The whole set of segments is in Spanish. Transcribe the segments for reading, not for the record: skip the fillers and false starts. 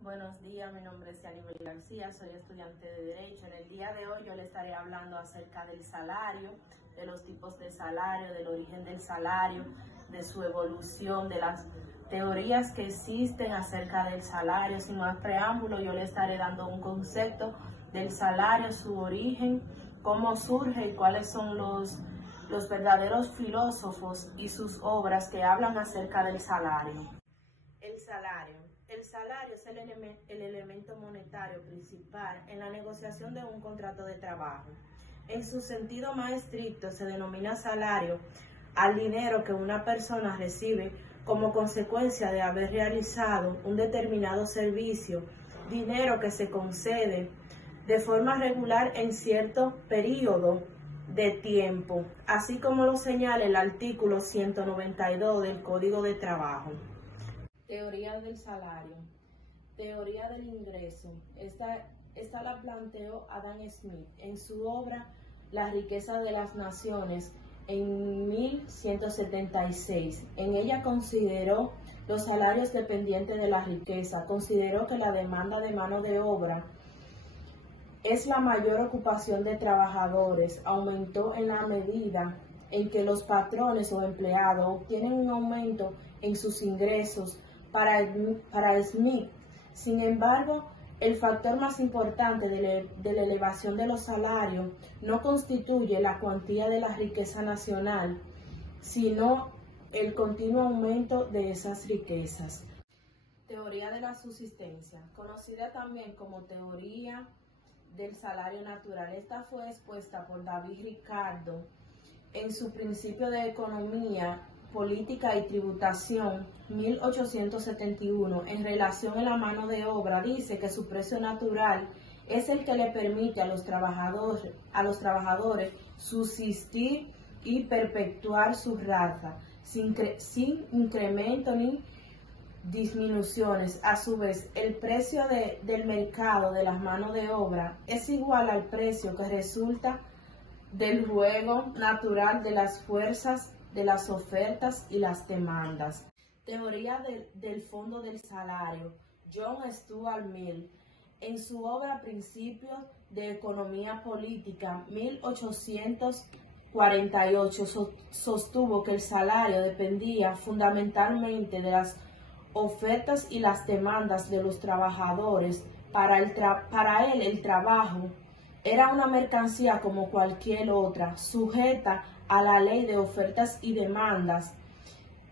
Buenos días, mi nombre es Yanibel García, soy estudiante de Derecho. En el día de hoy yo le estaré hablando acerca del salario, de los tipos de salario, del origen del salario, de su evolución, de las teorías que existen acerca del salario. Sin más preámbulo, yo le estaré dando un concepto del salario, su origen, cómo surge y cuáles son los verdaderos filósofos y sus obras que hablan acerca del salario. El salario. El salario es el elemento monetario principal en la negociación de un contrato de trabajo. En su sentido más estricto se denomina salario al dinero que una persona recibe como consecuencia de haber realizado un determinado servicio, dinero que se concede de forma regular en cierto periodo de tiempo, así como lo señala el artículo 192 del Código de Trabajo. Teoría del salario. Teoría del ingreso. Esta la planteó Adam Smith en su obra La riqueza de las naciones en 1176. En ella consideró los salarios dependientes de la riqueza. Consideró que la demanda de mano de obra es la mayor ocupación de trabajadores. Aumentó en la medida en que los patrones o empleados obtienen un aumento en sus ingresos. Para Smith, sin embargo, el factor más importante de la elevación de los salarios no constituye la cuantía de la riqueza nacional, sino el continuo aumento de esas riquezas. Teoría de la subsistencia, conocida también como teoría del salario natural. Esta fue expuesta por David Ricardo en su Principio de Economía, Política y Tributación, 1871, en relación a la mano de obra. Dice que su precio natural es el que le permite a los trabajadores subsistir y perpetuar su raza, sin incremento ni disminuciones. A su vez, el precio del mercado de las manos de obra es igual al precio que resulta del juego natural de las fuerzas, de las ofertas y las demandas. Teoría del fondo del salario. John Stuart Mill, en su obra Principios de Economía Política, 1848, sostuvo que el salario dependía fundamentalmente de las ofertas y las demandas de los trabajadores. Para él el trabajo era una mercancía como cualquier otra, sujeta a la ley de ofertas y demandas,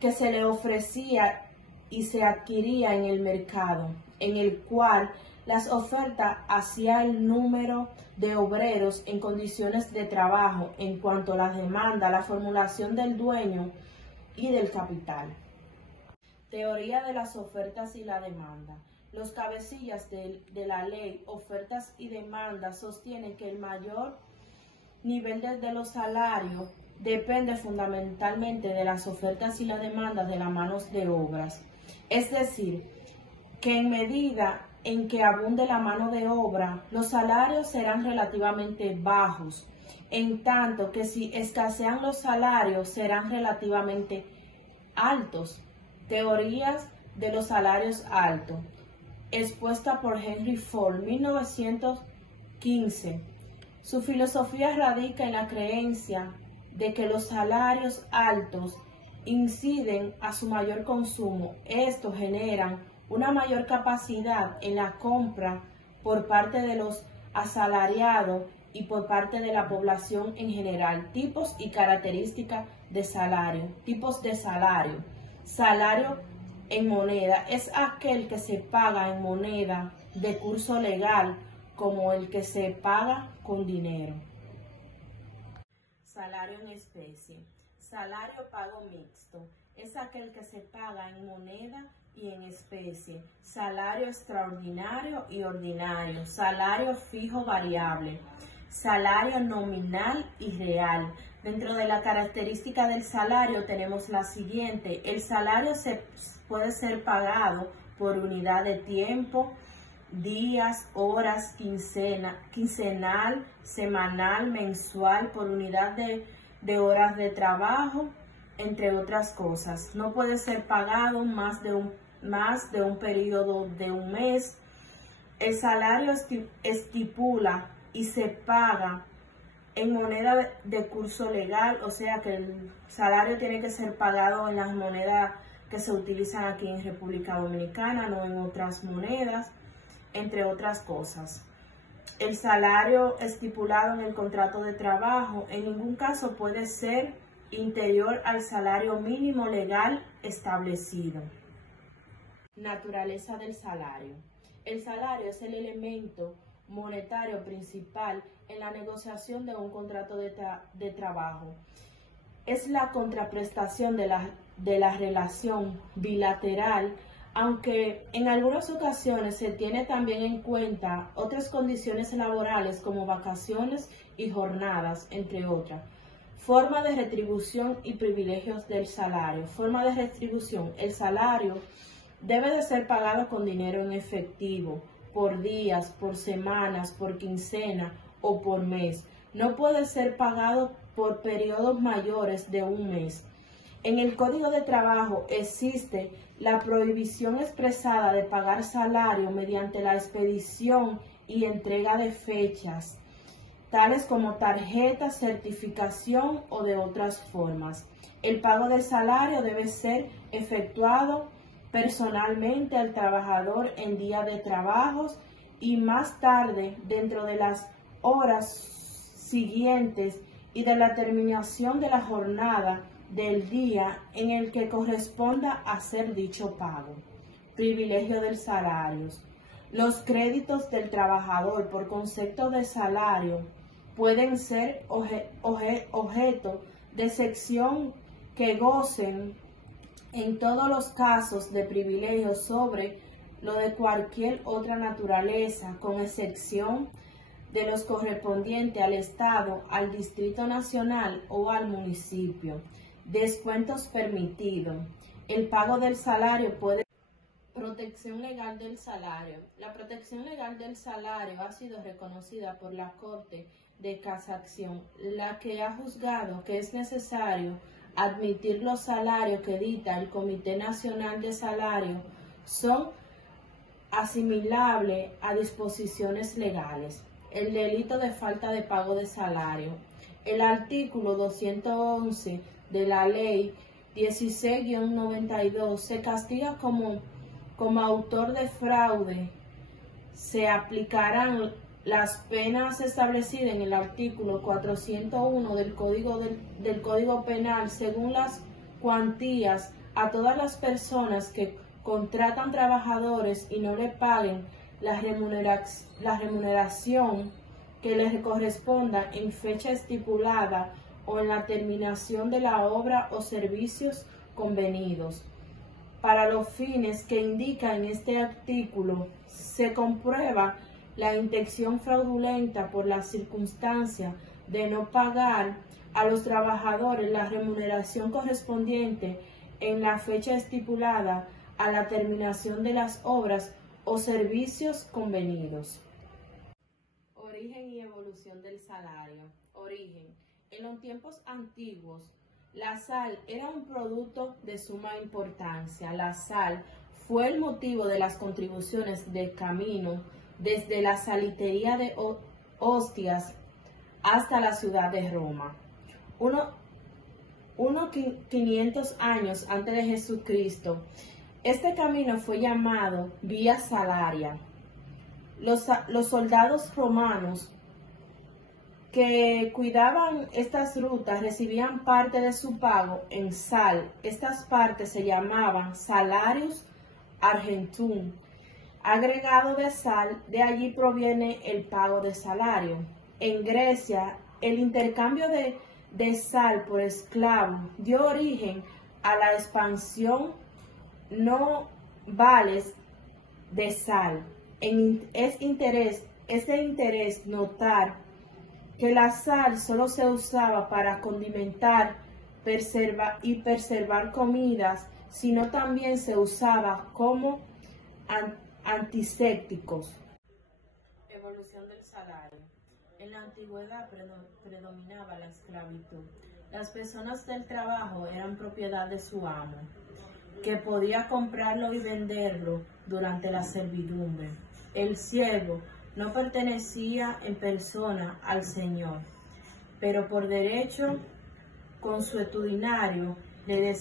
que se le ofrecía y se adquiría en el mercado, en el cual las ofertas hacían el número de obreros en condiciones de trabajo, en cuanto a la demanda, la formulación del dueño y del capital. Teoría de las ofertas y la demanda. Los cabecillas de la ley, ofertas y demandas, sostienen que el mayor nivel de los salarios depende fundamentalmente de las ofertas y las demandas de las manos de obras. Es decir, que en medida en que abunde la mano de obra, los salarios serán relativamente bajos, en tanto que si escasean los salarios serán relativamente altos. Teorías de los salarios altos, expuesta por Henry Ford, 1915. Su filosofía radica en la creencia de que los salarios altos inciden a su mayor consumo. Esto genera una mayor capacidad en la compra por parte de los asalariados y por parte de la población en general. Tipos y características de salario. Tipos de salario. Salario en moneda es aquel que se paga en moneda de curso legal, como el que se paga con dinero. Salario en especie. Salario pago mixto es aquel que se paga en moneda y en especie. Salario extraordinario y ordinario. Salario fijo variable. Salario nominal y real. Dentro de la característica del salario tenemos la siguiente. El salario puede ser pagado por unidad de tiempo, días, horas, quincenal, semanal, mensual, por unidad de horas de trabajo, entre otras cosas. No puede ser pagado más de un periodo de un mes. El salario estipula y se paga en moneda de curso legal, o sea que el salario tiene que ser pagado en las monedas que se utilizan aquí en República Dominicana, no en otras monedas, entre otras cosas. El salario estipulado en el contrato de trabajo en ningún caso puede ser inferior al salario mínimo legal establecido. Naturaleza del salario. El salario es el elemento monetario principal en la negociación de un contrato de trabajo. Es la contraprestación de la relación bilateral, aunque en algunas ocasiones se tiene también en cuenta otras condiciones laborales como vacaciones y jornadas, entre otras. Forma de retribución y privilegios del salario. Forma de retribución. El salario debe de ser pagado con dinero en efectivo, por días, por semanas, por quincena o por mes. No puede ser pagado por periodos mayores de un mes. En el Código de Trabajo existe la prohibición expresada de pagar salario mediante la expedición y entrega de fechas, tales como tarjetas, certificación o de otras formas. El pago del salario debe ser efectuado personalmente al trabajador en día de trabajos y más tarde dentro de las horas siguientes y de la terminación de la jornada del día en el que corresponda hacer dicho pago. Privilegio del salario. Los créditos del trabajador por concepto de salario pueden ser objeto de sección que gocen en todos los casos de privilegios sobre lo de cualquier otra naturaleza, con excepción de los correspondientes al Estado, al Distrito Nacional o al municipio. Descuentos permitidos. El pago del salario puede... Protección legal del salario. La protección legal del salario ha sido reconocida por la Corte de Casación, la que ha juzgado que es necesario admitir los salarios que dicta el Comité Nacional de Salario son asimilables a disposiciones legales. El delito de falta de pago de salario. El artículo 211 de la Ley 16-92 se castiga como autor de fraude. Se aplicarán las penas establecidas en el artículo 401 del Código Penal según las cuantías a todas las personas que contratan trabajadores y no le paguen la remuneración que les corresponda en fecha estipulada o en la terminación de la obra o servicios convenidos. Para los fines que indica en este artículo, se comprueba la intención fraudulenta por la circunstancia de no pagar a los trabajadores la remuneración correspondiente en la fecha estipulada a la terminación de las obras o servicios convenidos. Origen y evolución del salario. Origen. En los tiempos antiguos, la sal era un producto de suma importancia. La sal fue el motivo de las contribuciones de Camino desde la salitería de Hostias hasta la ciudad de Roma. Unos 500 años antes de Jesucristo, este camino fue llamado Vía Salaria. Los soldados romanos que cuidaban estas rutas recibían parte de su pago en sal. Estas partes se llamaban salarius argentum, agregado de sal, de allí proviene el pago de salario. En Grecia, el intercambio de sal por esclavo dio origen a la expansión no vales de sal. Es de interés notar que la sal solo se usaba para condimentar y preservar comidas, sino también se usaba como antisépticos. Evolución del salario. En la antigüedad predominaba la esclavitud. Las personas del trabajo eran propiedad de su amo. que podía comprarlo y venderlo durante la servidumbre. El siervo no pertenecía en persona al Señor, pero por derecho consuetudinario le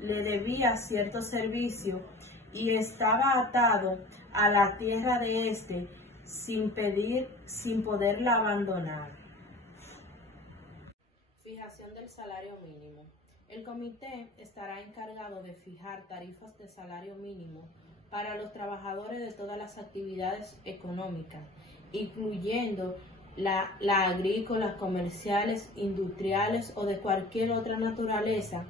debía cierto servicio y estaba atado a la tierra de éste sin poderla abandonar. Fijación del salario mínimo. El comité estará encargado de fijar tarifas de salario mínimo para los trabajadores de todas las actividades económicas, incluyendo la agrícolas, comerciales, industriales o de cualquier otra naturaleza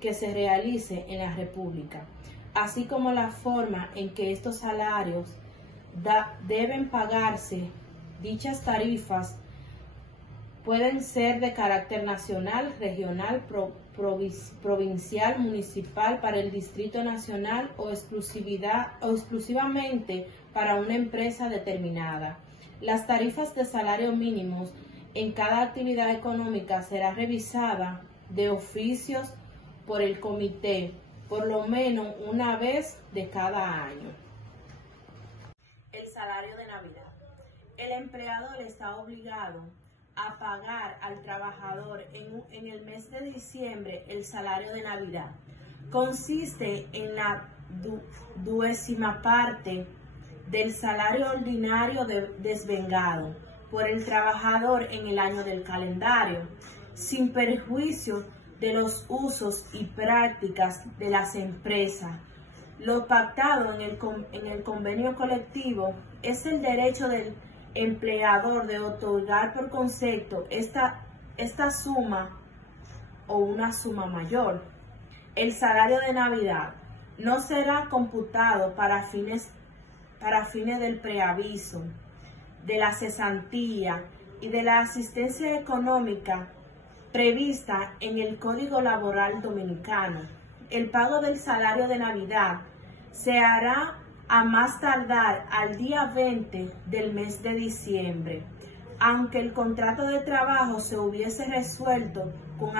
que se realice en la República, así como la forma en que estos salarios deben pagarse. Dichas tarifas pueden ser de carácter nacional, regional, provincial, municipal, para el Distrito Nacional o exclusivamente para una empresa determinada. Las tarifas de salario mínimos en cada actividad económica será revisada de oficios por el comité por lo menos una vez de cada año. El salario de Navidad. El empleador está obligado a pagar al trabajador en el mes de diciembre el salario de Navidad. Consiste en la 12ª parte del salario ordinario desvengado por el trabajador en el año del calendario, sin perjuicio de los usos y prácticas de las empresas. Lo pactado en el convenio colectivo es el derecho del empleador de otorgar por concepto esta suma o una suma mayor. El salario de Navidad no será computado para fines del preaviso, de la cesantía y de la asistencia económica prevista en el Código Laboral Dominicano. El pago del salario de Navidad se hará a más tardar al día 20 del mes de diciembre, aunque el contrato de trabajo se hubiese resuelto con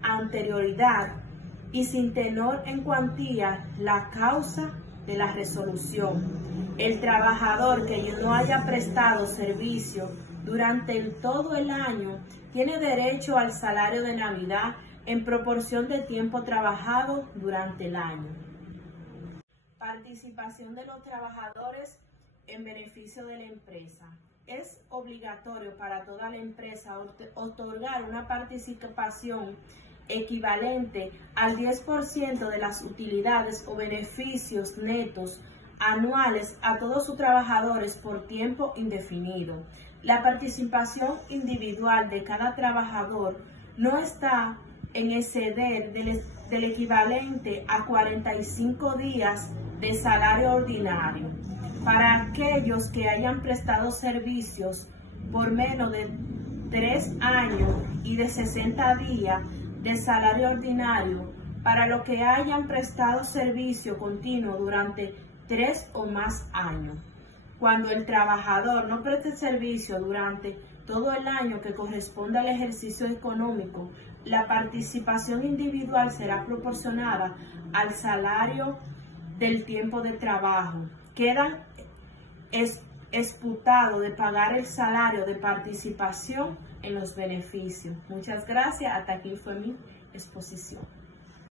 anterioridad y sin tener en cuantía la causa de la resolución. El trabajador que no haya prestado servicio durante todo el año tiene derecho al salario de Navidad en proporción de tiempo trabajado durante el año. Participación de los trabajadores en beneficio de la empresa. Es obligatorio para toda la empresa otorgar una participación equivalente al 10% de las utilidades o beneficios netos anuales a todos sus trabajadores por tiempo indefinido. La participación individual de cada trabajador no está en exceder del equivalente a 45 días de salario ordinario. Para aquellos que hayan prestado servicios por menos de 3 años y de 60 días de salario ordinario, para los que hayan prestado servicio continuo durante 3 o más años. Cuando el trabajador no preste servicio durante todo el año que corresponda al ejercicio económico, la participación individual será proporcionada al salario del tiempo de trabajo. Quedan exputados de pagar el salario de participación en los beneficios. Muchas gracias. Hasta aquí fue mi exposición.